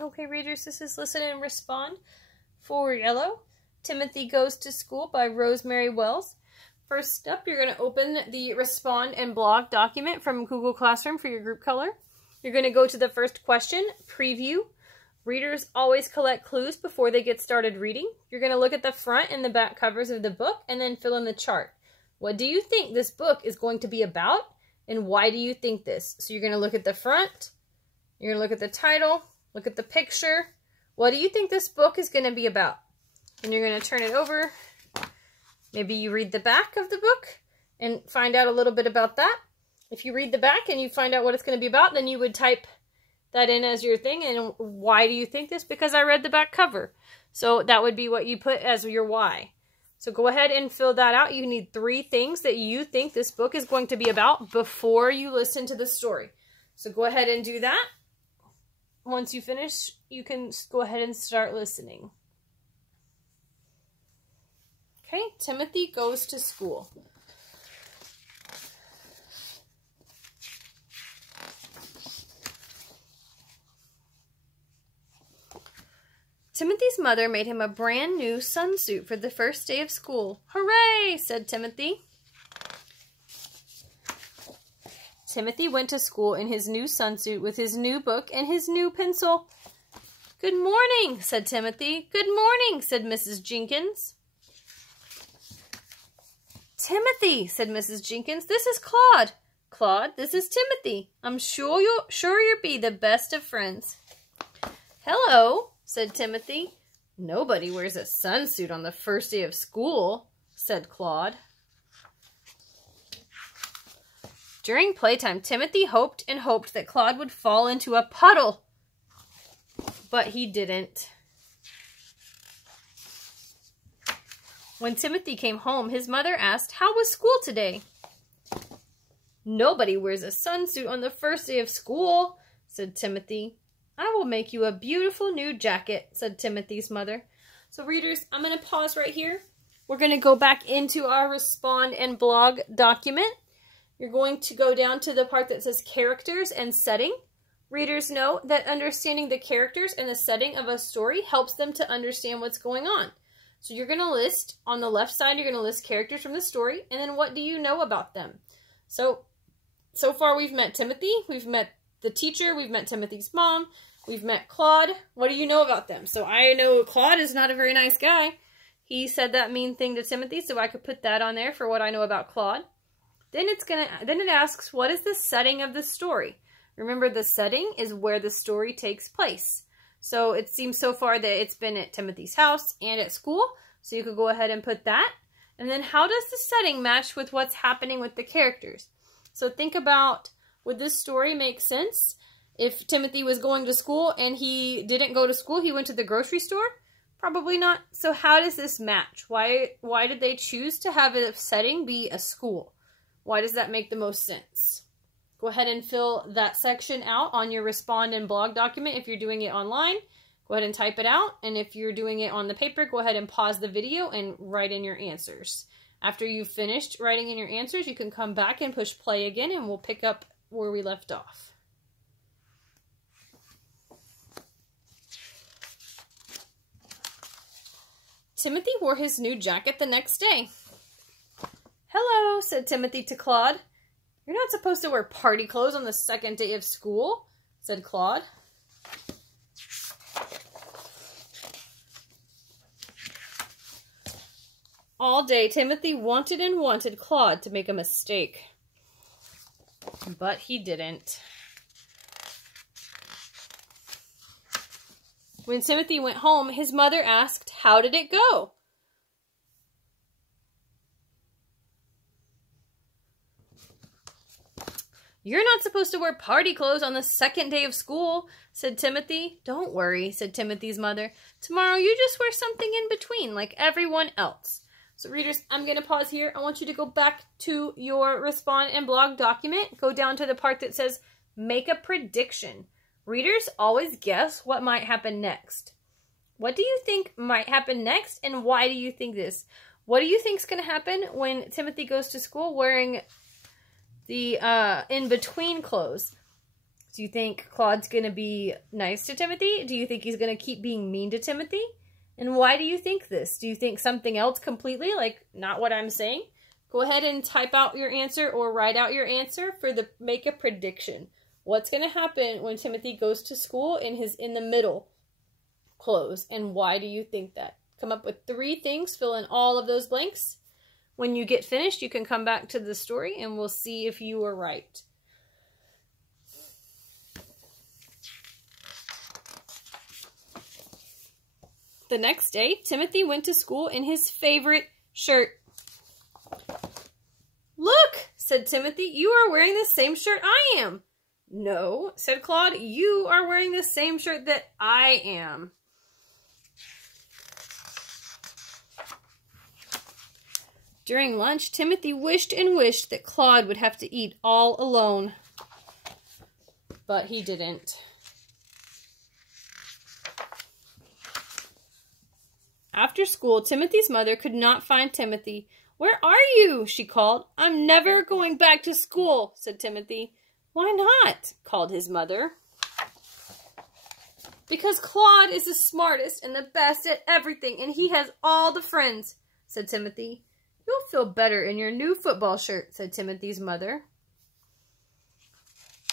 Okay, readers, this is Listen and Respond for Yellow. Timothy Goes to School by Rosemary Wells. First up, you're going to open the Respond and Blog document from Google Classroom for your group color. You're going to go to the first question, Preview. Readers always collect clues before they get started reading. You're going to look at the front and the back covers of the book and then fill in the chart. What do you think this book is going to be about, and why do you think this? So you're going to look at the front, you're going to look at the title, look at the picture. What do you think this book is going to be about? And you're going to turn it over. Maybe you read the back of the book and find out a little bit about that. If you read the back and you find out what it's going to be about, then you would type that in as your thing. And why do you think this? Because I read the back cover. So that would be what you put as your why. So go ahead and fill that out. You need 3 things that you think this book is going to be about before you listen to the story. So go ahead and do that. Once you finish, you can go ahead and start listening. Okay, Timothy Goes to School. Timothy's mother made him a brand new sunsuit for the first day of school. Hooray, said Timothy. Timothy went to school in his new sunsuit with his new book and his new pencil. Good morning, said Timothy. Good morning, said Mrs. Jenkins. Timothy, said Mrs. Jenkins, this is Claude. Claude, this is Timothy. I'm sure you'll be the best of friends. Hello, said Timothy. Nobody wears a sunsuit on the first day of school, said Claude. During playtime, Timothy hoped and hoped that Claude would fall into a puddle, but he didn't. When Timothy came home, his mother asked, "How was school today?" Nobody wears a sunsuit on the first day of school, said Timothy. I will make you a beautiful new jacket, said Timothy's mother. So readers, I'm going to pause right here. We're going to go back into our Respond and Blog document. You're going to go down to the part that says characters and setting. Readers know that understanding the characters and the setting of a story helps them to understand what's going on. So you're going to list, on the left side, you're going to list characters from the story, and then what do you know about them? So far we've met Timothy, we've met the teacher, we've met Timothy's mom, we've met Claude. What do you know about them? So I know Claude is not a very nice guy. He said that mean thing to Timothy, so I could put that on there for what I know about Claude. Then it asks, what is the setting of the story? Remember, the setting is where the story takes place. So it seems so far that it's been at Timothy's house and at school, so you could go ahead and put that. And then how does the setting match with what's happening with the characters? So think about, would this story make sense if Timothy was going to school and he didn't go to school, he went to the grocery store? Probably not. So how does this match? Why did they choose to have a setting be a school? Why does that make the most sense? Go ahead and fill that section out on your Respond and Blog document. If you're doing it online, go ahead and type it out. And if you're doing it on the paper, go ahead and pause the video and write in your answers. After you've finished writing in your answers, you can come back and push play again, and we'll pick up where we left off. Timothy wore his new jacket the next day. Hello, said Timothy to Claude. You're not supposed to wear party clothes on the second day of school, said Claude. All day, Timothy wanted and wanted Claude to make a mistake, but he didn't. When Timothy went home, his mother asked, "How did it go?" You're not supposed to wear party clothes on the second day of school, said Timothy. Don't worry, said Timothy's mother. Tomorrow you just wear something in between like everyone else. So readers, I'm going to pause here. I want you to go back to your Respond and Blog document. Go down to the part that says make a prediction. Readers always guess what might happen next. What do you think might happen next, and why do you think this? What do you think is going to happen when Timothy goes to school wearing the in-between clothes? Do you think Claude's going to be nice to Timothy? Do you think he's going to keep being mean to Timothy? And why do you think this? Do you think something else completely, like not what I'm saying? Go ahead and type out your answer or write out your answer for the make a prediction. What's going to happen when Timothy goes to school in his in the middle clothes? And why do you think that? Come up with 3 things, fill in all of those blanks. When you get finished, you can come back to the story and we'll see if you were right. The next day, Timothy went to school in his favorite shirt. "Look," said Timothy, "you are wearing the same shirt I am." "No," said Claude, "you are wearing the same shirt that I am." During lunch, Timothy wished and wished that Claude would have to eat all alone. But he didn't. After school, Timothy's mother could not find Timothy. "Where are you?" she called. "I'm never going back to school," said Timothy. "Why not?" called his mother. "Because Claude is the smartest and the best at everything, and he has all the friends," said Timothy. "You'll feel better in your new football shirt," said Timothy's mother.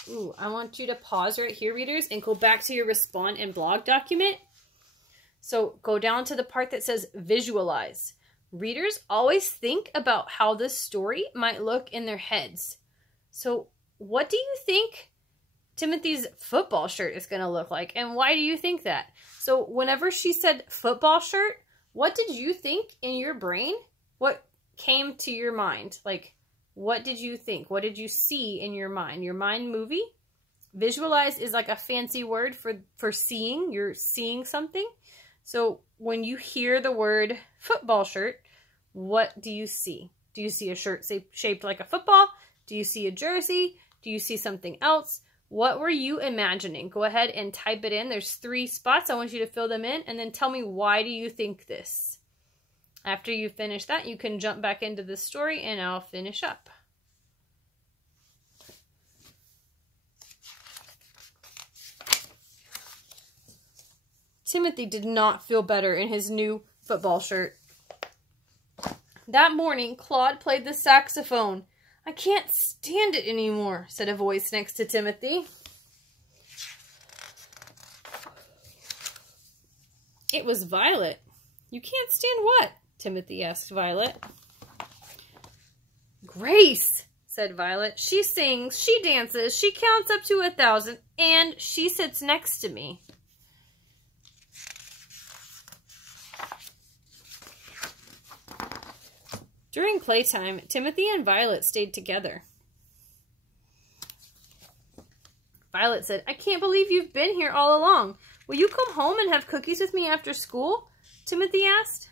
Ooh, I want you to pause right here, readers, and go back to your respond and blog document. So go down to the part that says visualize. Readers always think about how this story might look in their heads. So what do you think Timothy's football shirt is going to look like? And why do you think that? So whenever she said football shirt, what did you think in your brain? What came to your mind? Like, what did you think? What did you see in your mind? Your mind movie? Visualize is like a fancy word for seeing. You're seeing something. So when you hear the word football shirt, what do you see? Do you see a shirt shaped like a football? Do you see a jersey? Do you see something else? What were you imagining? Go ahead and type it in. There's 3 spots. I want you to fill them in and then tell me, why do you think this? After you finish that, you can jump back into the story and I'll finish up. Timothy did not feel better in his new football shirt. That morning, Claude played the saxophone. "I can't stand it anymore," said a voice next to Timothy. It was Violet. "You can't stand what?" Timothy asked Violet. "Grace," said Violet. "She sings, she dances, she counts up to 1,000, and she sits next to me." During playtime, Timothy and Violet stayed together. Violet said, "I can't believe you've been here all along. Will you come home and have cookies with me after school?" Timothy asked.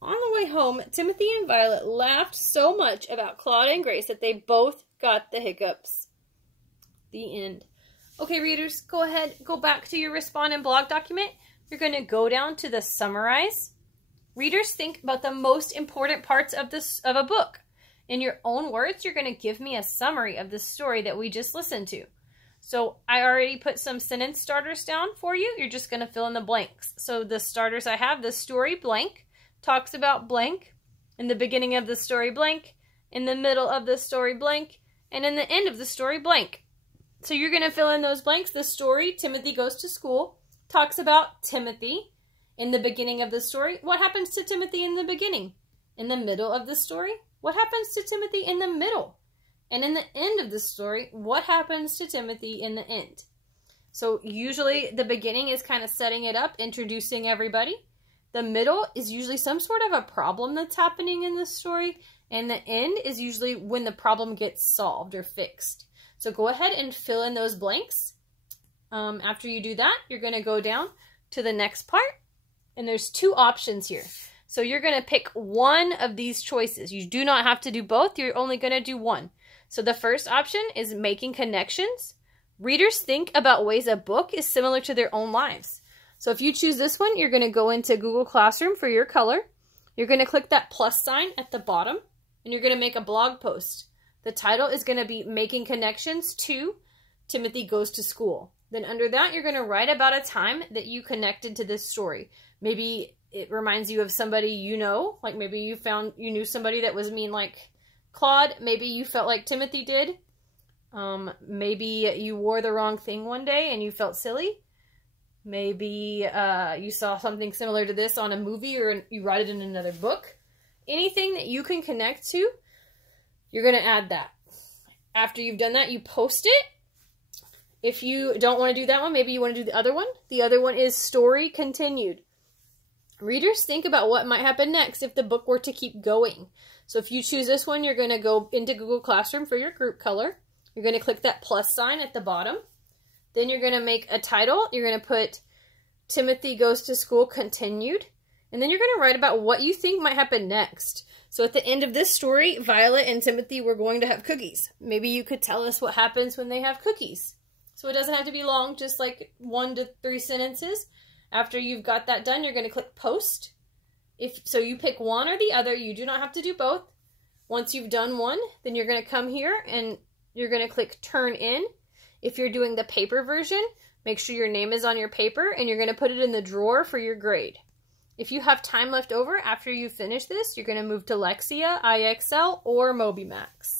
On the way home, Timothy and Violet laughed so much about Claude and Grace that they both got the hiccups. The end. Okay, readers, go ahead, go back to your respond and blog document. You're going to go down to the summarize. Readers, think about the most important parts of a book. In your own words, you're going to give me a summary of the story that we just listened to. So I already put some sentence starters down for you. You're just going to fill in the blanks. So the starters I have, the story blank talks about blank, in the beginning of the story blank, in the middle of the story blank, and in the end of the story blank. So you're going to fill in those blanks. The story, Timothy Goes to School, talks about Timothy. In the beginning of the story, what happens to Timothy in the beginning? In the middle of the story, what happens to Timothy in the middle? And in the end of the story, what happens to Timothy in the end? So usually the beginning is kind of setting it up, introducing everybody. The middle is usually some sort of a problem that's happening in the story. And the end is usually when the problem gets solved or fixed. So go ahead and fill in those blanks. After you do that, you're going to go down to the next part. And there's 2 options here. So you're going to pick one of these choices. You do not have to do both. You're only going to do one. So the first option is making connections. Readers think about ways a book is similar to their own lives. So if you choose this one, you're going to go into Google Classroom for your color. You're going to click that plus sign at the bottom, and you're going to make a blog post. The title is going to be Making Connections to Timothy Goes to School. Then under that, you're going to write about a time that you connected to this story. Maybe it reminds you of somebody you know, like maybe you knew somebody that was mean like Claude. Maybe you felt like Timothy did. Maybe you wore the wrong thing one day and you felt silly. Maybe you saw something similar to this on a movie, or you read it in another book. Anything that you can connect to, you're going to add that. After you've done that, you post it. If you don't want to do that one, maybe you want to do the other one. The other one is Story Continued. Readers, think about what might happen next if the book were to keep going. So if you choose this one, you're going to go into Google Classroom for your group color. You're going to click that plus sign at the bottom. Then you're going to make a title. You're going to put Timothy Goes to School Continued. And then you're going to write about what you think might happen next. So at the end of this story, Violet and Timothy were going to have cookies. Maybe you could tell us what happens when they have cookies. So it doesn't have to be long, just like 1 to 3 sentences. After you've got that done, you're going to click post. So you pick one or the other. You do not have to do both. Once you've done one, then you're going to come here and you're going to click turn in. If you're doing the paper version, make sure your name is on your paper and you're going to put it in the drawer for your grade. If you have time left over after you finish this, you're going to move to Lexia, IXL, or MobyMax.